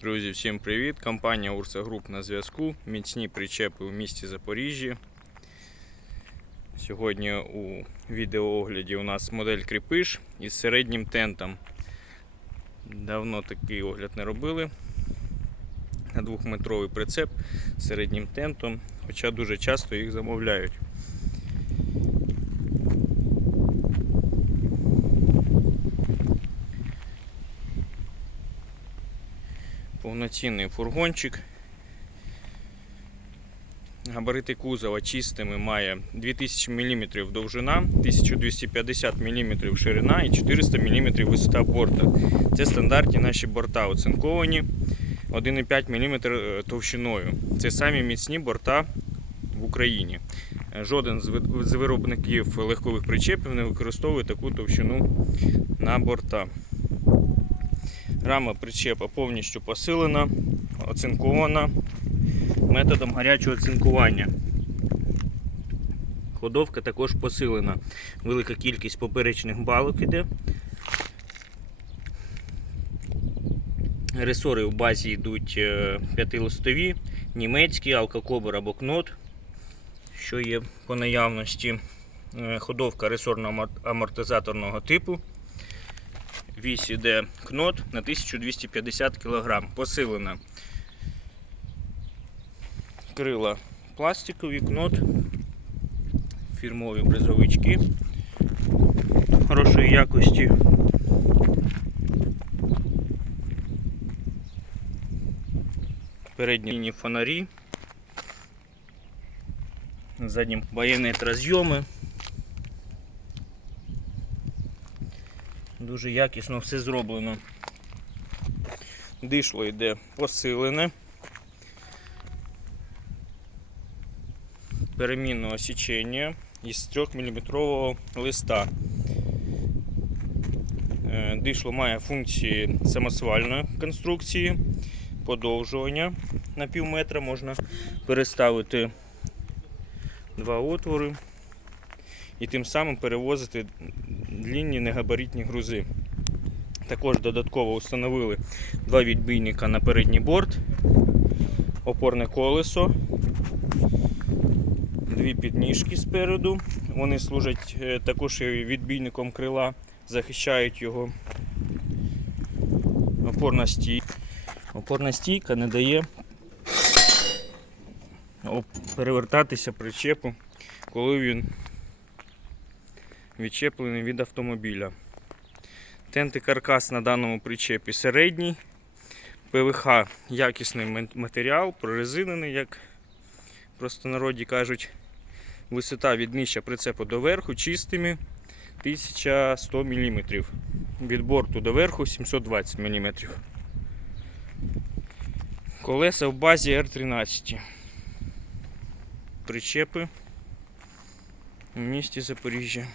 Друзі, всім привіт! Компанія Урса Груп на зв'язку. Міцні причепи у місті Запоріжжя. Сьогодні у відеоогляді у нас модель Кріпиш із середнім тентом. Давно такий огляд не робили. На двохметровий прицеп з середнім тентом, хоча дуже часто їх замовляють. Повноцінний фургончик. Габарити кузова чистими має 2000 мм довжина, 1250 мм ширина і 400 мм висота борта. Це стандартні наші борта оцинковані 1,5 мм товщиною. Це самі міцні борта в Україні. Жоден з виробників легкових причепів не використовує таку товщину на борта. Рама причепа повністю посилена, оцинкована методом гарячого цинкування. Ходовка також посилена. Велика кількість поперечних балок іде. Ресори в базі йдуть е, п'ятилистові, німецькі, алкокобр або кнот, що є по наявності. Е, Ходовка ресорно-амортизаторного типу. Вісь іде кнот на 1250 кг. Посилена. Крила пластикові, кнот, фірмові бризовички хорошої якості. Передні фонарі. На заднім байонет розйоми. Дуже якісно все зроблено. Дишло йде посилене. Перемінного січення із 3 мм листа. Е, Дишло має функції самосвальної конструкції, подовжування на пів метра можна переставити два отвори і тим самим перевозити длінні негабаритні грузи. Також додатково встановили два відбійника на передній борт, опорне колесо, дві підніжки спереду. Вони служать е, також відбійником крила, захищають його. Опорна стійка. Опорна стійка не дає перевертатися причепу, коли він відчеплений від автомобіля. Тенти каркас на даному причепі середній. ПВХ якісний матеріал, прорезинений, як в простонароді кажуть. Висота від днища прицепу до верху чистими 1100 мм. Від борту до верху 720 мм. Колеса в базі R13. Причепи в місті Запоріжжя.